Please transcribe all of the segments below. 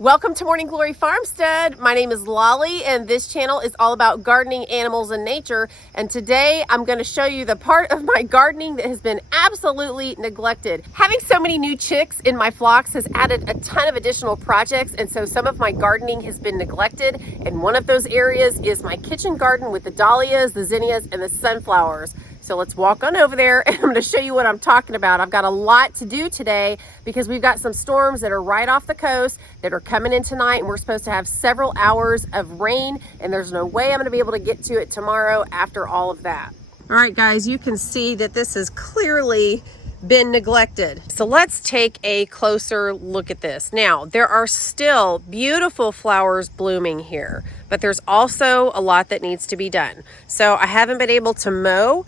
Welcome to Morning Glory Farmstead. My name is Lolly and this channel is all about gardening, animals, and nature. And today I'm going to show you the part of my gardening that has been absolutely neglected. Having so many new chicks in my flocks has added a ton of additional projects, and so some of my gardening has been neglected. And one of those areas is my kitchen garden with the dahlias, the zinnias, and the sunflowers. So let's walk on over there and I'm going to show you what I'm talking about. I've got a lot to do today because we've got some storms that are right off the coast that are coming in tonight, and we're supposed to have several hours of rain, and there's no way I'm going to be able to get to it tomorrow after all of that. All right, guys, you can see that this has clearly been neglected. So let's take a closer look at this. Now, there are still beautiful flowers blooming here, but there's also a lot that needs to be done. So I haven't been able to mow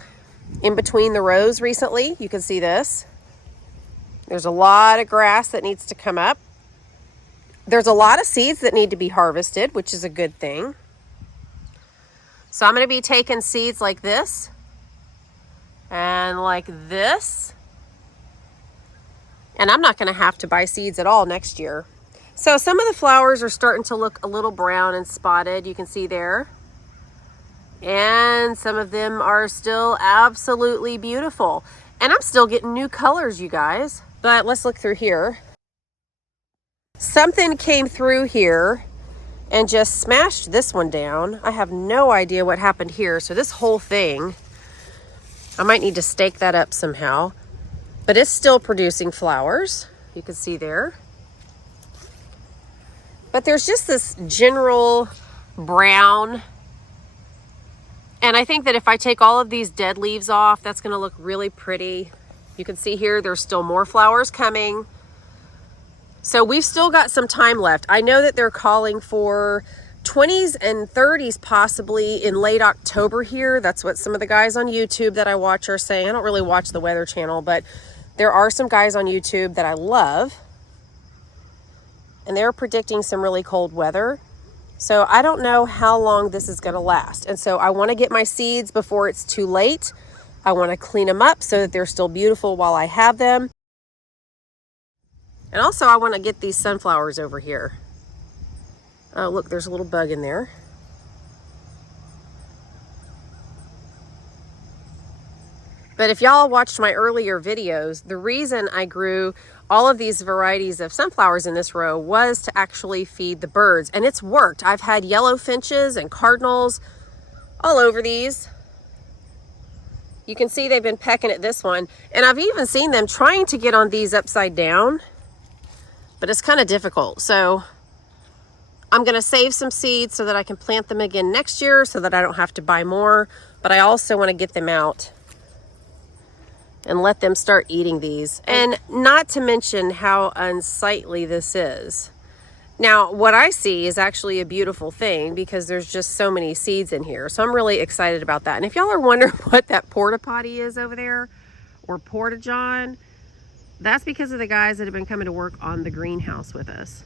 in between the rows recently. You can see this. There's a lot of grass that needs to come up. There's a lot of seeds that need to be harvested, which is a good thing. So I'm going to be taking seeds like this and like this. And I'm not going to have to buy seeds at all next year. So some of the flowers are starting to look a little brown and spotted. You can see there. And some of them are still absolutely beautiful. And I'm still getting new colors, you guys. But let's look through here. Something came through here and just smashed this one down. I have no idea what happened here. So this whole thing, I might need to stake that up somehow. But it's still producing flowers. You can see there. But there's just this general brown. And I think that if I take all of these dead leaves off, that's going to look really pretty. You can see here, there's still more flowers coming. So we've still got some time left. I know that they're calling for 20s and 30s possibly in late October here. That's what some of the guys on YouTube that I watch are saying. I don't really watch the Weather Channel, but there are some guys on YouTube that I love. And they're predicting some really cold weather. So I don't know how long this is going to last. And so I want to get my seeds before it's too late. I want to clean them up so that they're still beautiful while I have them. And also I want to get these sunflowers over here. Oh, look, there's a little bug in there. But if y'all watched my earlier videos, the reason I grew all of these varieties of sunflowers in this row was to actually feed the birds, and it's worked. I've had yellow finches and cardinals all over these. You can see they've been pecking at this one, and I've even seen them trying to get on these upside down, but it's kind of difficult. So I'm going to save some seeds so that I can plant them again next year so that I don't have to buy more, but I also want to get them out and let them start eating these. And not to mention how unsightly this is. Now, what I see is actually a beautiful thing because there's just so many seeds in here. So I'm really excited about that. And if y'all are wondering what that porta potty is over there, or porta john, that's because of the guys that have been coming to work on the greenhouse with us.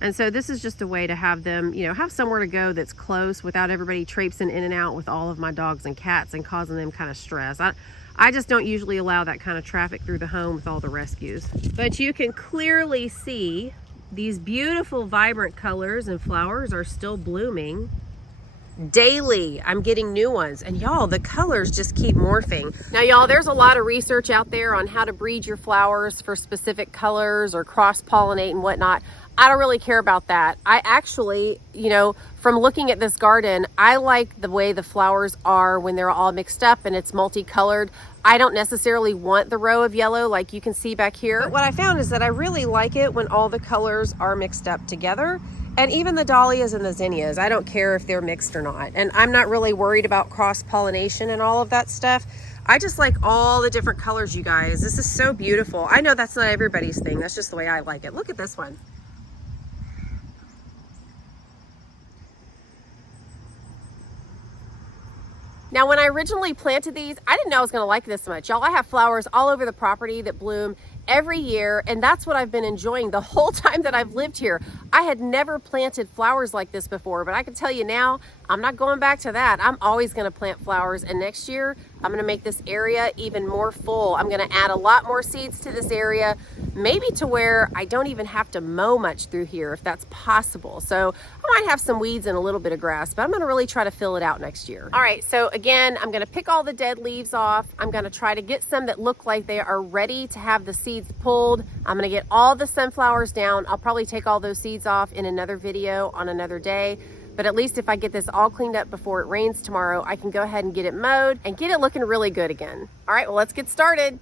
And so this is just a way to have them, you know, have somewhere to go that's close without everybody traipsing in and out with all of my dogs and cats and causing them kind of stress. I just don't usually allow that kind of traffic through the home with all the rescues. But you can clearly see these beautiful vibrant colors and flowers are still blooming. Daily, I'm getting new ones. And y'all, the colors just keep morphing. Now, y'all, there's a lot of research out there on how to breed your flowers for specific colors or cross-pollinate and whatnot. I don't really care about that. I actually, you know, from looking at this garden, I like the way the flowers are when they're all mixed up and it's multicolored. I don't necessarily want the row of yellow like you can see back here. But what I found is that I really like it when all the colors are mixed up together. And even the dahlias and the zinnias, I don't care if they're mixed or not. And I'm not really worried about cross-pollination and all of that stuff. I just like all the different colors, you guys. This is so beautiful. I know that's not everybody's thing. That's just the way I like it. Look at this one. Now, when I originally planted these, I didn't know I was going to like this much. Y'all, I have flowers all over the property that bloom every year, and that's what I've been enjoying the whole time that I've lived here. I had never planted flowers like this before, but I can tell you now, I'm not going back to that. I'm always gonna plant flowers, and next year, I'm gonna make this area even more full. I'm gonna add a lot more seeds to this area, maybe to where I don't even have to mow much through here if that's possible. So I might have some weeds and a little bit of grass, but I'm gonna really try to fill it out next year. All right, so again, I'm gonna pick all the dead leaves off. I'm gonna try to get some that look like they are ready to have the seeds pulled. I'm gonna get all the sunflowers down. I'll probably take all those seeds off in another video on another day. But at least if I get this all cleaned up before it rains tomorrow, I can go ahead and get it mowed and get it looking really good again. All right, well, let's get started.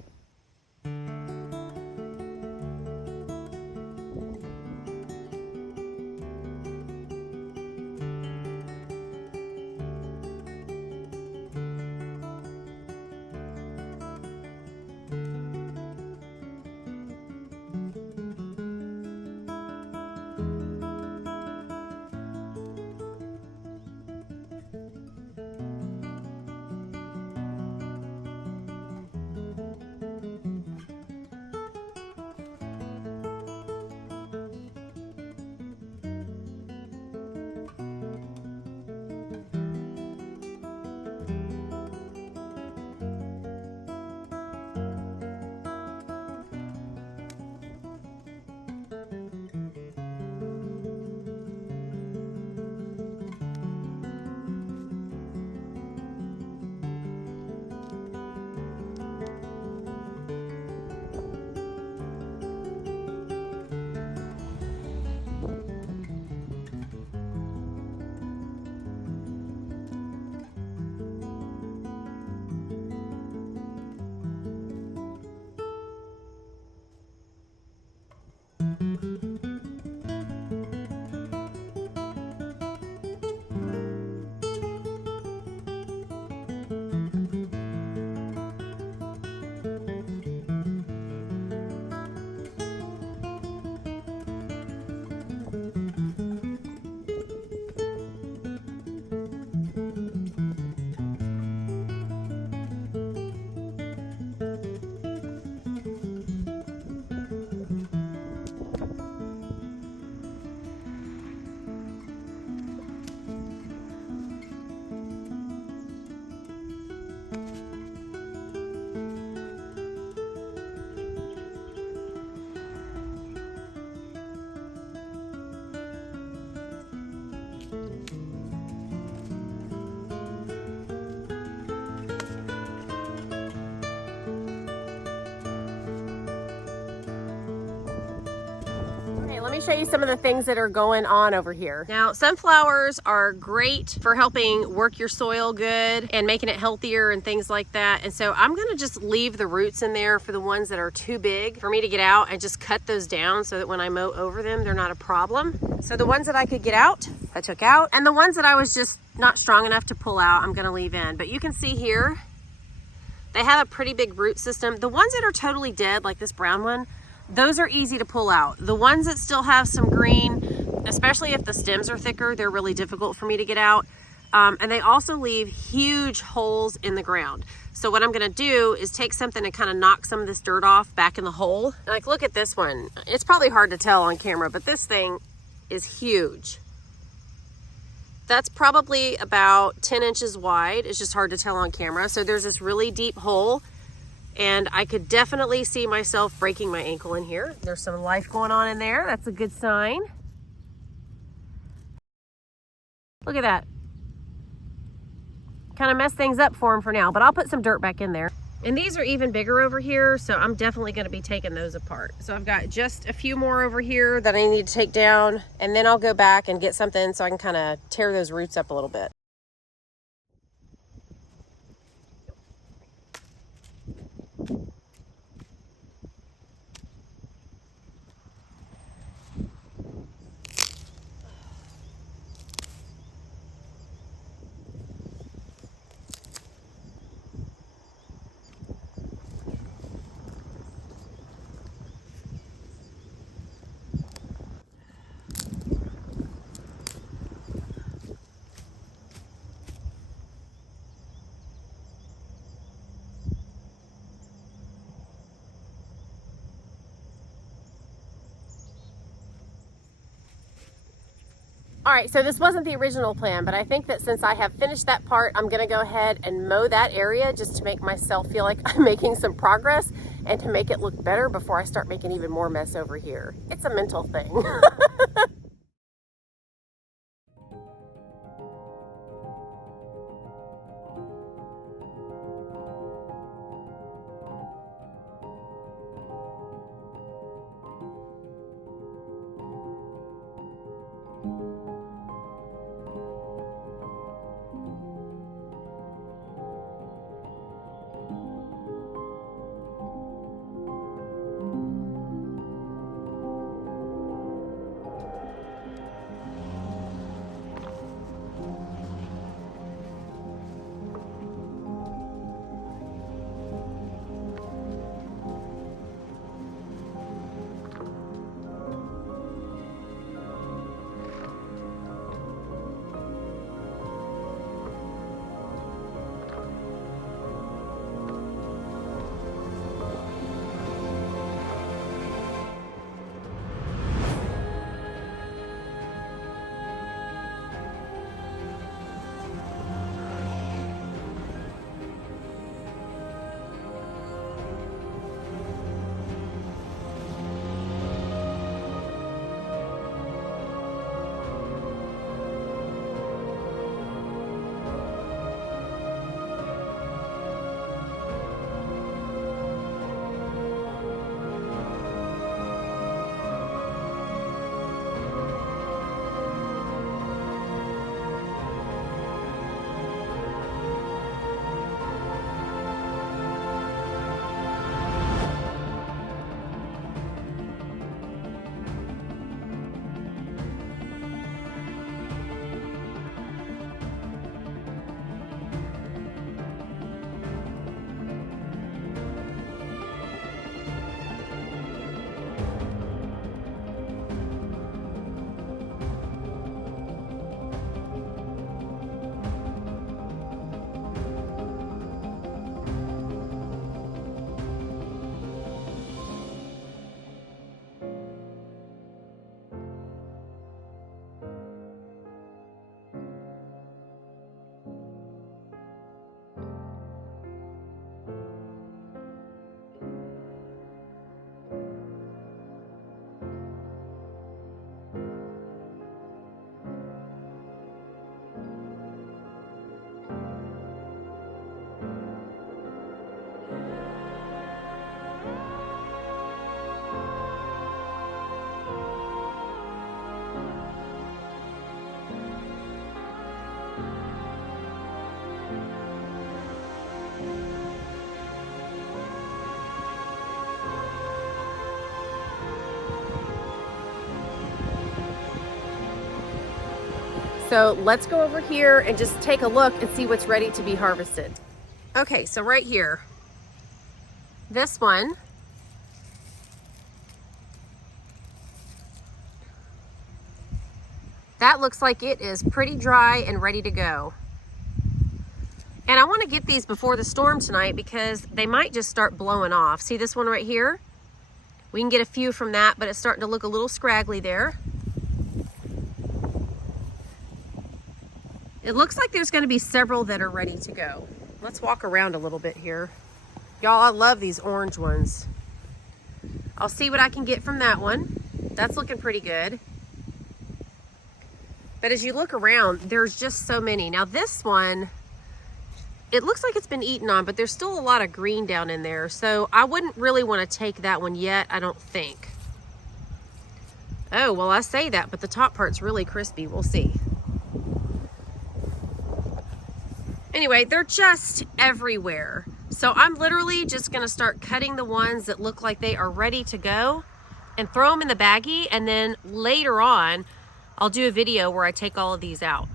Let me show you some of the things that are going on over here. Now, sunflowers are great for helping work your soil good and making it healthier and things like that. And so I'm gonna just leave the roots in there for the ones that are too big for me to get out and just cut those down so that when I mow over them, they're not a problem. So the ones that I could get out, I took out. And the ones that I was just not strong enough to pull out, I'm gonna leave in. But you can see here, they have a pretty big root system. The ones that are totally dead, like this brown one, those are easy to pull out. The ones that still have some green, especially if the stems are thicker, they're really difficult for me to get out. And they also leave huge holes in the ground. So what I'm gonna do is take something and kind of knock some of this dirt off back in the hole. Like, look at this one. It's probably hard to tell on camera, but this thing is huge. That's probably about 10 inches wide. It's just hard to tell on camera. So there's this really deep hole, and I could definitely see myself breaking my ankle in here. There's some life going on in there. That's a good sign. Look at that. Kind of messed things up for him for now, but I'll put some dirt back in there. And these are even bigger over here, so I'm definitely gonna be taking those apart. So I've got just a few more over here that I need to take down, and then I'll go back and get something so I can kind of tear those roots up a little bit. All right, so this wasn't the original plan, but I think that since I have finished that part, I'm gonna go ahead and mow that area just to make myself feel like I'm making some progress and to make it look better before I start making even more mess over here. It's a mental thing. So let's go over here and just take a look and see what's ready to be harvested. Okay, so right here, this one, that looks like it is pretty dry and ready to go. And I want to get these before the storm tonight because they might just start blowing off. See this one right here? We can get a few from that, but it's starting to look a little scraggly there. It looks like there's going to be several that are ready to go. Let's walk around a little bit here. Y'all, I love these orange ones. I'll see what I can get from that one. That's looking pretty good. But as you look around, there's just so many. Now this one, it looks like it's been eaten on, but there's still a lot of green down in there. So I wouldn't really want to take that one yet, I don't think. Oh, well, I say that, but the top part's really crispy. We'll see. Anyway, they're just everywhere. So I'm literally just gonna start cutting the ones that look like they are ready to go and throw them in the baggie, and then later on, I'll do a video where I take all of these out.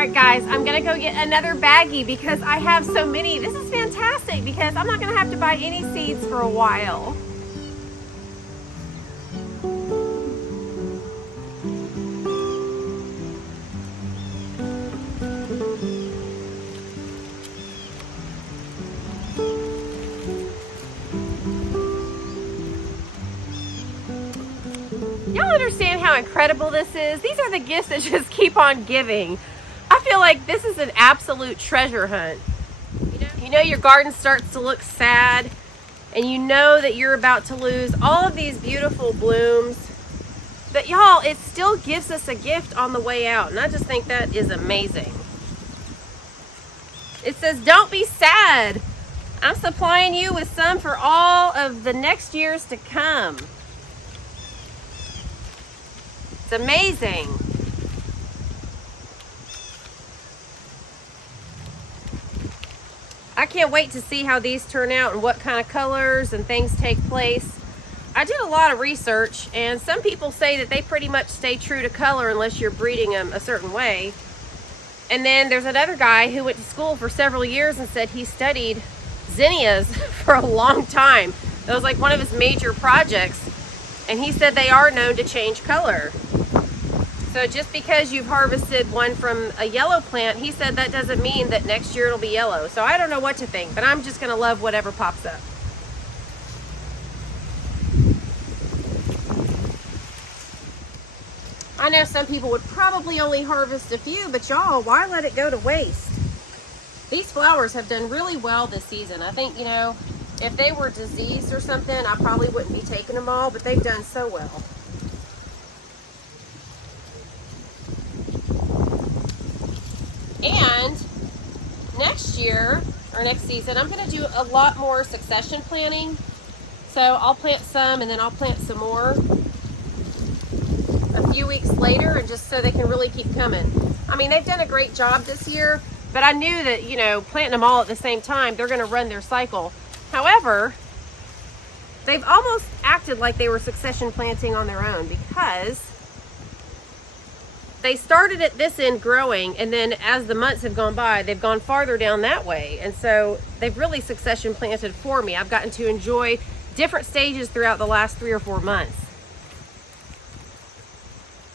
right, guys, I'm gonna go get another baggie because I have so many. This is fantastic because I'm not gonna have to buy any seeds for a while. Y'all understand how incredible this is? These are the gifts that just keep on giving. I feel like this is an absolute treasure hunt. You know your garden starts to look sad and you know that you're about to lose all of these beautiful blooms. But y'all, it still gives us a gift on the way out, and I just think that is amazing. It says, don't be sad. I'm supplying you with some for all of the next years to come. It's amazing. I can't wait to see how these turn out and what kind of colors and things take place. I did a lot of research, and some people say that they pretty much stay true to color unless you're breeding them a certain way. And then there's another guy who went to school for several years and said he studied zinnias for a long time. That was like one of his major projects. And he said they are known to change color. So just because you've harvested one from a yellow plant, he said that doesn't mean that next year it'll be yellow. So I don't know what to think, but I'm just gonna love whatever pops up. I know some people would probably only harvest a few, but y'all, why let it go to waste? These flowers have done really well this season. I think, you know, if they were diseased or something, I probably wouldn't be taking them all, but they've done so well. And next year, or next season, I'm going to do a lot more succession planting. So I'll plant some and then I'll plant some more a few weeks later, and just so they can really keep coming. I mean, they've done a great job this year, but I knew that, you know, planting them all at the same time, they're going to run their cycle. However, they've almost acted like they were succession planting on their own, because they started at this end growing, and then as the months have gone by, they've gone farther down that way. And so they've really succession planted for me. I've gotten to enjoy different stages throughout the last 3 or 4 months.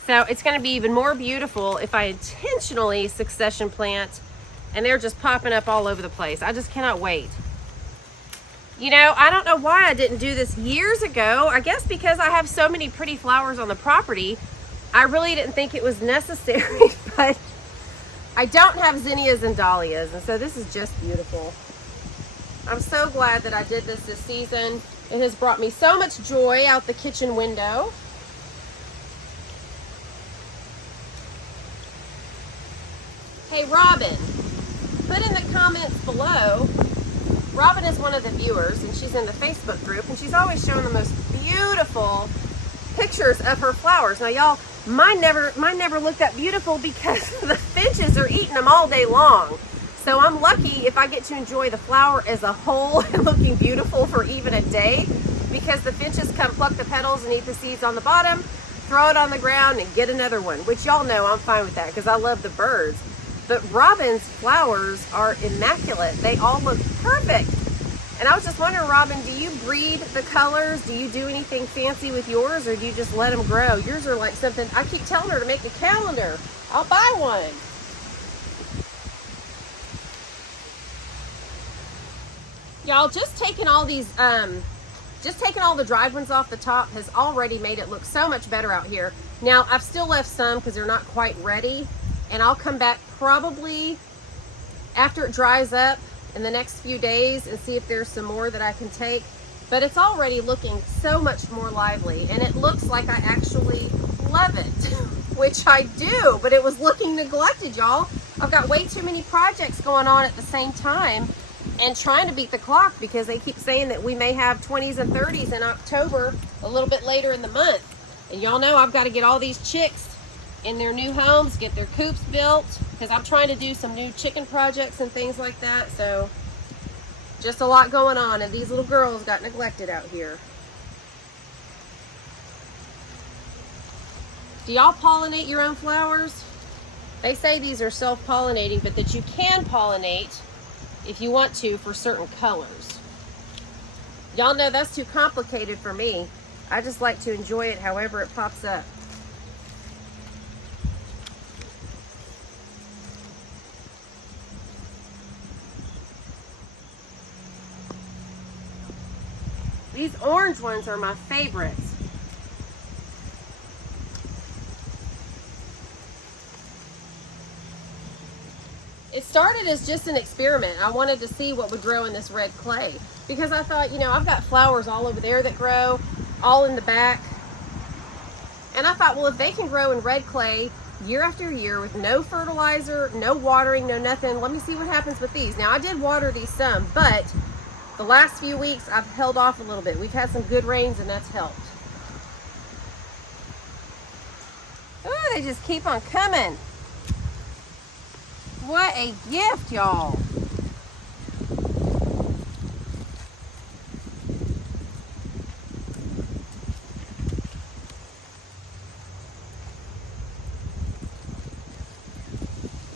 So it's going to be even more beautiful if I intentionally succession plant, and they're just popping up all over the place. I just cannot wait. You know, I don't know why I didn't do this years ago. I guess because I have so many pretty flowers on the property, I really didn't think it was necessary, but I don't have zinnias and dahlias, and so this is just beautiful. I'm so glad that I did this season. It has brought me so much joy out the kitchen window. Hey Robin, put in the comments below. Robin is one of the viewers, and she's in the Facebook group, and she's always showing the most beautiful pictures of her flowers. Now y'all, mine never look that beautiful because the finches are eating them all day long. So I'm lucky if I get to enjoy the flower as a whole and looking beautiful for even a day, because the finches come pluck the petals and eat the seeds on the bottom, throw it on the ground, and get another one, which y'all know I'm fine with that because I love the birds. But Robin's flowers are immaculate. They all look perfect. And I was just wondering, Robin, do you breed the colors? Do you do anything fancy with yours, or do you just let them grow? Yours are like something, I keep telling her to make a calendar. I'll buy one. Y'all, just taking all these, just taking all the dried ones off the top has already made it look so much better out here. Now, I've still left some because they're not quite ready, and I'll come back probably after it dries up in the next few days and see if there's some more that I can take. But it's already looking so much more lively, and it looks like I actually love it, which I do, but it was looking neglected, y'all. I've got way too many projects going on at the same time and trying to beat the clock, because they keep saying that we may have 20s and 30s in October, a little bit later in the month. And y'all know I've got to get all these chicks in their new homes, get their coops built, because I'm trying to do some new chicken projects and things like that. So just a lot going on, and these little girls got neglected out here. Do y'all pollinate your own flowers? They say these are self-pollinating, but that you can pollinate if you want to for certain colors. Y'all know that's too complicated for me. I just like to enjoy it however it pops up. These orange ones are my favorites. It started as just an experiment. I wanted to see what would grow in this red clay because I thought, you know, I've got flowers all over there that grow, all in the back. And I thought, well, if they can grow in red clay year after year with no fertilizer, no watering, no nothing, let me see what happens with these. Now, I did water these some, but the last few weeks I've held off a little bit. We've had some good rains and that's helped. Oh, they just keep on coming. What a gift, y'all.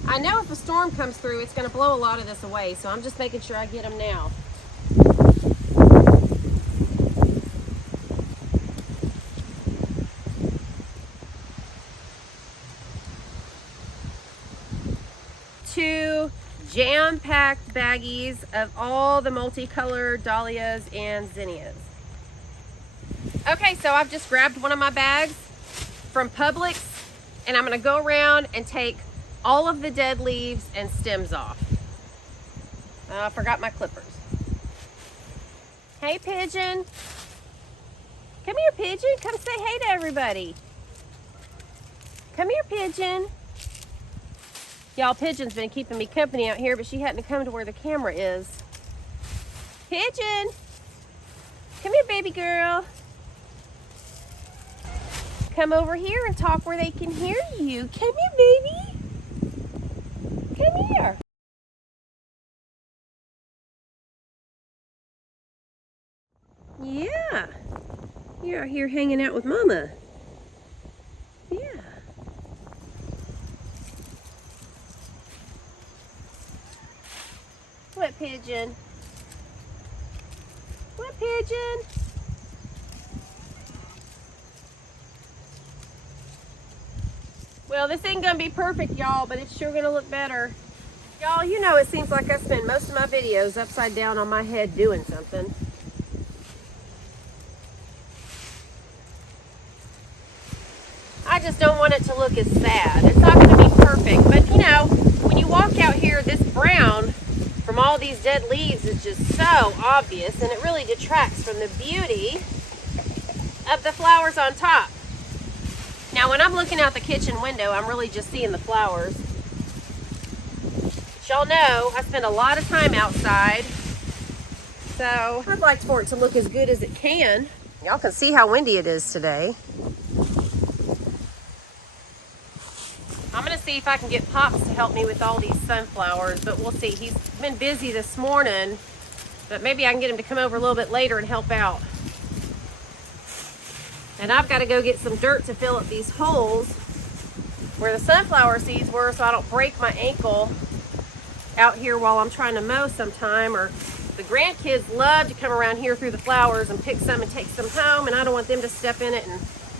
I know if a storm comes through, it's going to blow a lot of this away, so I'm just making sure I get them now. Two jam-packed baggies of all the multicolored dahlias and zinnias. Okay, so I've just grabbed one of my bags from Publix, and I'm going to go around and take all of the dead leaves and stems off. I forgot my clippers. Hey, pigeon. Come here, pigeon. Come say hey to everybody. Come here, pigeon. Y'all, Pigeon's been keeping me company out here, but she hadn't come to where the camera is. Pigeon. Come here, baby girl. Come over here and talk where they can hear you. Come here, baby. Come here. Yeah. You're out here hanging out with Mama. Yeah. What, pigeon? What, pigeon? Well, this ain't gonna be perfect, y'all, but it's sure gonna look better. Y'all, you know it seems like I spend most of my videos upside down on my head doing something. I just don't want it to look as sad. It's not gonna be perfect, but you know, when you walk out here, this brown from all these dead leaves is just so obvious, and it really detracts from the beauty of the flowers on top. Now, when I'm looking out the kitchen window, I'm really just seeing the flowers. But y'all know I spend a lot of time outside, so I'd like for it to look as good as it can. Y'all can see how windy it is today. I'm gonna see if I can get Pops to help me with all these sunflowers, but we'll see. He's been busy this morning, but maybe I can get him to come over a little bit later and help out. And I've got to go get some dirt to fill up these holes where the sunflower seeds were so I don't break my ankle out here while I'm trying to mow sometime. Or the grandkids love to come around here through the flowers and pick some and take some home, and I don't want them to step in it and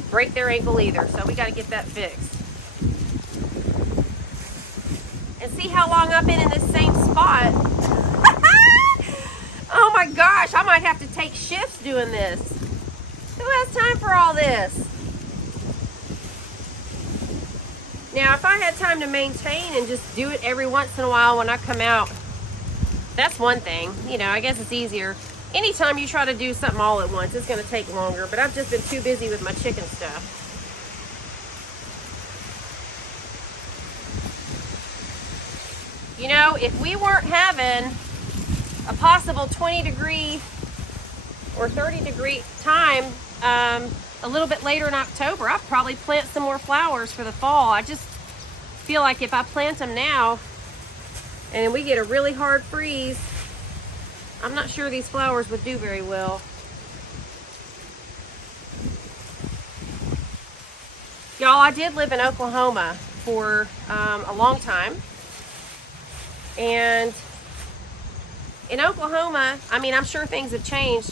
break their ankle either. So we got to get that fixed. And see how long I've been in this same spot. Oh my gosh, I might have to take shifts doing this. Who has time for all this? Now, if I had time to maintain and just do it every once in a while when I come out, that's one thing. You know, I guess it's easier. Anytime you try to do something all at once, it's going to take longer, but I've just been too busy with my chicken stuff. You know, if we weren't having a possible 20-degree or 30-degree time a little bit later in October, I'll probably plant some more flowers for the fall. I just feel like if I plant them now and we get a really hard freeze, I'm not sure these flowers would do very well. Y'all, I did live in Oklahoma for a long time. And in Oklahoma, I mean, I'm sure things have changed.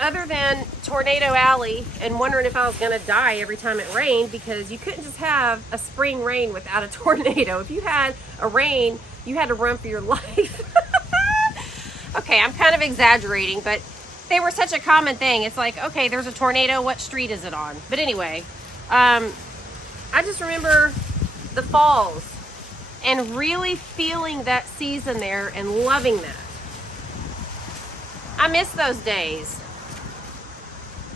Other than Tornado Alley and wondering if I was going to die every time it rained, because you couldn't just have a spring rain without a tornado. If you had a rain, you had to run for your life. Okay, I'm kind of exaggerating, but they were such a common thing. It's like, okay, there's a tornado, what street is it on? But anyway, I just remember the falls and really feeling that season there and loving that. I miss those days.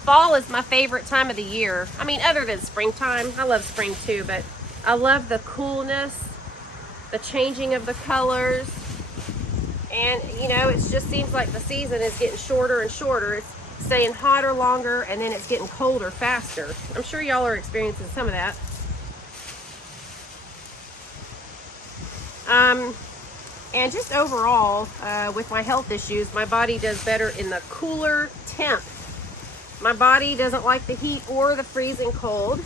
Fall is my favorite time of the year. I mean, other than springtime. I love spring too, but I love the coolness, the changing of the colors. And, you know, it just seems like the season is getting shorter and shorter. It's staying hotter longer, and then it's getting colder faster. I'm sure y'all are experiencing some of that. And just overall, with my health issues, my body does better in the cooler temp. My body doesn't like the heat or the freezing cold.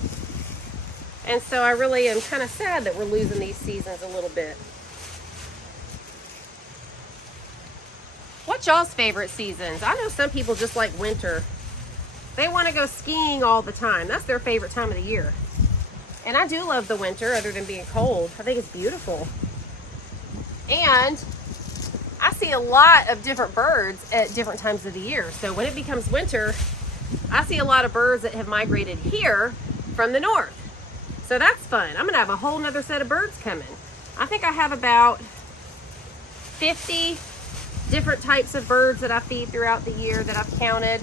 And so I really am kind of sad that we're losing these seasons a little bit. What's y'all's favorite seasons? I know some people just like winter. They want to go skiing all the time. That's their favorite time of the year. And I do love the winter, other than being cold. I think it's beautiful. And I see a lot of different birds at different times of the year. So when it becomes winter, I see a lot of birds that have migrated here from the north. So that's fun. I'm going to have a whole nother set of birds coming. I think I have about 50 different types of birds that I feed throughout the year that I've counted.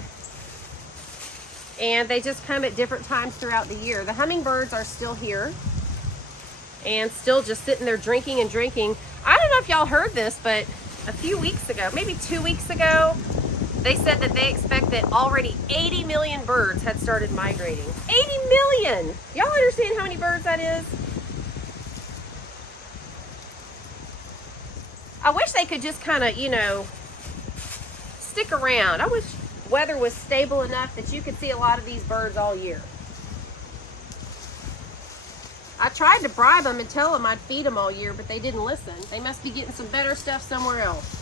And they just come at different times throughout the year. The hummingbirds are still here and still just sitting there drinking and drinking. I don't know if y'all heard this, but a few weeks ago, maybe 2 weeks ago, they said that they expect that already 80 million birds had started migrating. 80 million! Y'all understand how many birds that is? I wish they could just kind of, you know, stick around. I wish weather was stable enough that you could see a lot of these birds all year. I tried to bribe them and tell them I'd feed them all year, but they didn't listen. They must be getting some better stuff somewhere else.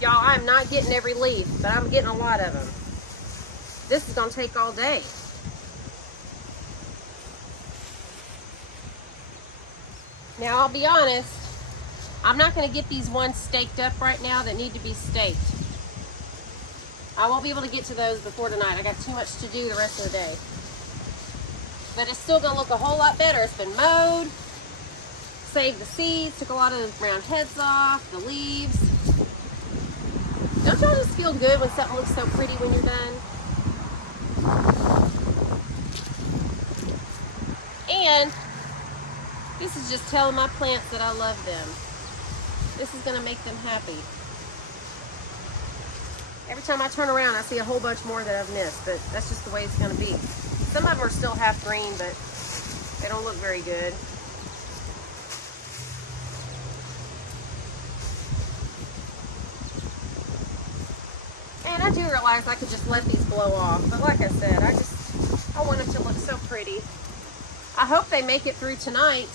Y'all, I'm not getting every leaf, but I'm getting a lot of them. This is going to take all day. Now, I'll be honest, I'm not going to get these ones staked up right now that need to be staked. I won't be able to get to those before tonight. I got too much to do the rest of the day. But it's still going to look a whole lot better. It's been mowed, saved the seeds, took a lot of the brown heads off, the leaves. Don't y'all just feel good when something looks so pretty when you're done? And this is just telling my plants that I love them. This is going to make them happy. Every time I turn around, I see a whole bunch more that I've missed, but that's just the way it's going to be. Some of them are still half green, but they don't look very good. And I do realize I could just let these blow off, but like I said, I want it to look so pretty. I hope they make it through tonight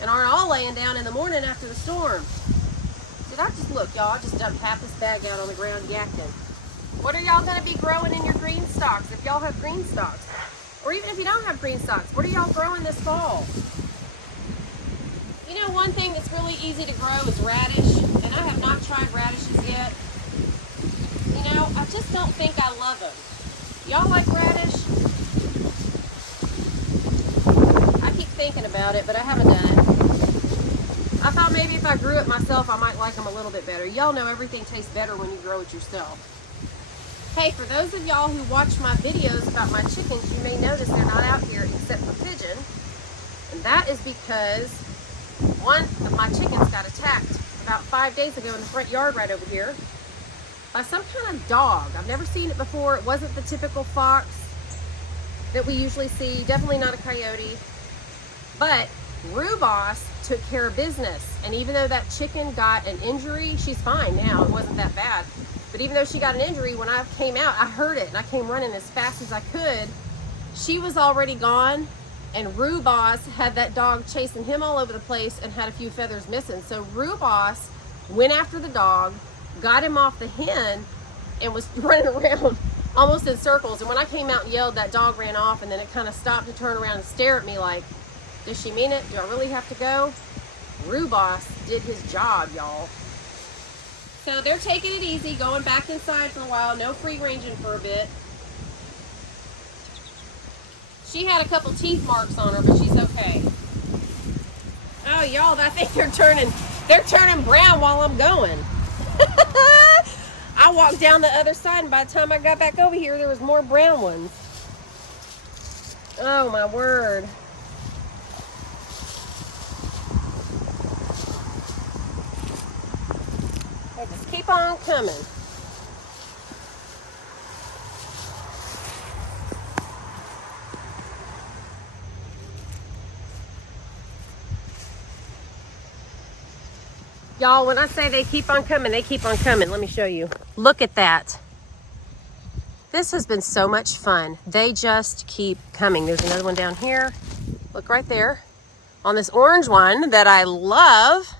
and aren't all laying down in the morning after the storm. Did I just look, y'all? I just dumped half this bag out on the ground yakking. What are y'all going to be growing in your green stalks if y'all have green stalks? Or even if you don't have green stalks, what are y'all growing this fall? You know, one thing that's really easy to grow is radish, and I have not tried radishes yet. You know, I just don't think I love them. Y'all like radish? I keep thinking about it, but I haven't done it. I thought maybe if I grew it myself, I might like them a little bit better. Y'all know everything tastes better when you grow it yourself. Hey, for those of y'all who watch my videos about my chickens, you may notice they're not out here except for pigeon. And that is because one of my chickens got attacked about 5 days ago in the front yard right over here by some kind of dog. I've never seen it before. It wasn't the typical fox that we usually see. Definitely not a coyote. But Rubos took care of business. And even though that chicken got an injury, she's fine now. It wasn't that bad. But even though she got an injury, when I came out, I heard it. And I came running as fast as I could. She was already gone. And Rubos had that dog chasing him all over the place and had a few feathers missing. So Rubos went after the dog, got him off the hen, and was running around almost in circles. And when I came out and yelled, that dog ran off, and then it kind of stopped to turn around and stare at me like, does she mean it? Do I really have to go? Rubos did his job, y'all. So they're taking it easy, going back inside for a while, no free ranging for a bit. She had a couple teeth marks on her, but she's okay. Oh, y'all, I think they're turning brown while I'm going. I walked down the other side, and by the time I got back over here, there was more brown ones. Oh, my word. They just keep on coming. Y'all, when I say they keep on coming, they keep on coming. Let me show you. Look at that. This has been so much fun. They just keep coming. There's another one down here. Look right there on this orange one that I love.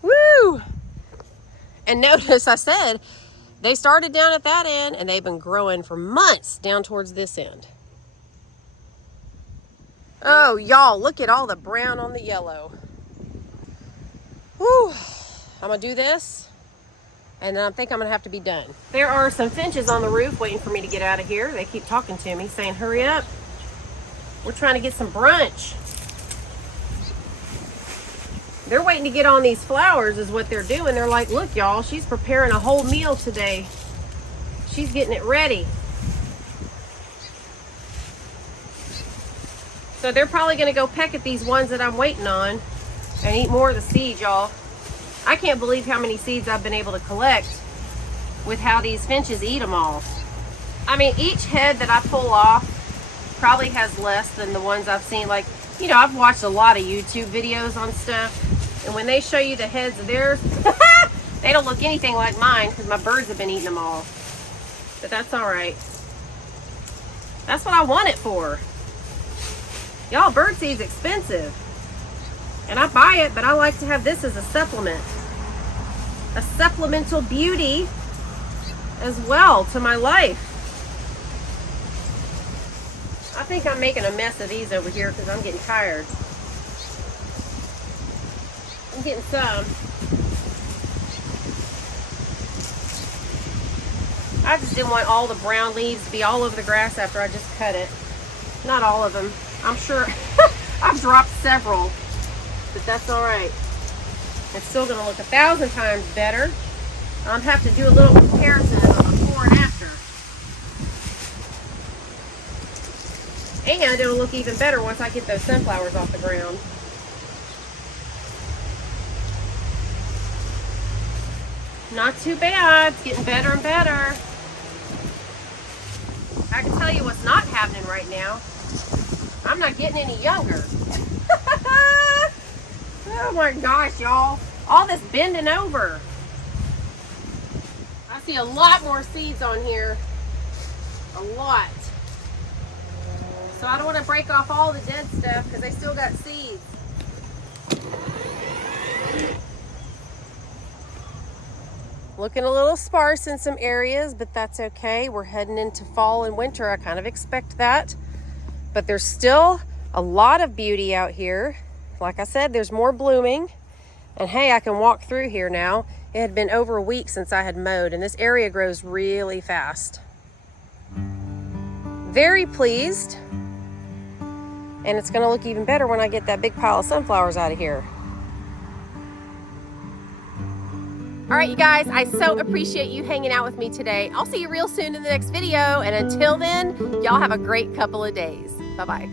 Woo! And notice I said they started down at that end and they've been growing for months down towards this end. Oh, y'all, look at all the brown on the yellow. Whew. I'm gonna do this and then I think I'm gonna have to be done. There are some finches on the roof waiting for me to get out of here. They keep talking to me saying, hurry up. We're trying to get some brunch. They're waiting to get on these flowers is what they're doing. They're like, look, y'all, she's preparing a whole meal today. She's getting it ready. So they're probably gonna go peck at these ones that I'm waiting on and eat more of the seeds, y'all. I can't believe how many seeds I've been able to collect with how these finches eat them all. I mean, each head that I pull off probably has less than the ones I've seen. Like, you know, I've watched a lot of YouTube videos on stuff, and when they show you the heads of theirs, they don't look anything like mine because my birds have been eating them all. But that's all right. That's what I want it for. Y'all, bird seed's expensive. And I buy it, but I like to have this as a supplement. A supplemental beauty as well to my life. I think I'm making a mess of these over here because I'm getting tired. I'm getting some. I just didn't want all the brown leaves to be all over the grass after I just cut it. Not all of them. I'm sure I've dropped several. But that's all right. It's still going to look 1,000 times better. I'll have to do a little comparison of the before and after. And it'll look even better once I get those sunflowers off the ground. Not too bad. It's getting better and better. I can tell you what's not happening right now. I'm not getting any younger. Oh my gosh, y'all. All this bending over. I see a lot more seeds on here. A lot. So I don't want to break off all the dead stuff because they still got seeds. Looking a little sparse in some areas, but that's okay. We're heading into fall and winter. I kind of expect that. But there's still a lot of beauty out here. Like I said, there's more blooming. And hey, I can walk through here now. It had been over a week since I had mowed, and this area grows really fast. Very pleased. And it's gonna look even better when I get that big pile of sunflowers out of here. All right, you guys, I so appreciate you hanging out with me today. I'll see you real soon in the next video. And until then, y'all have a great couple of days. Bye-bye.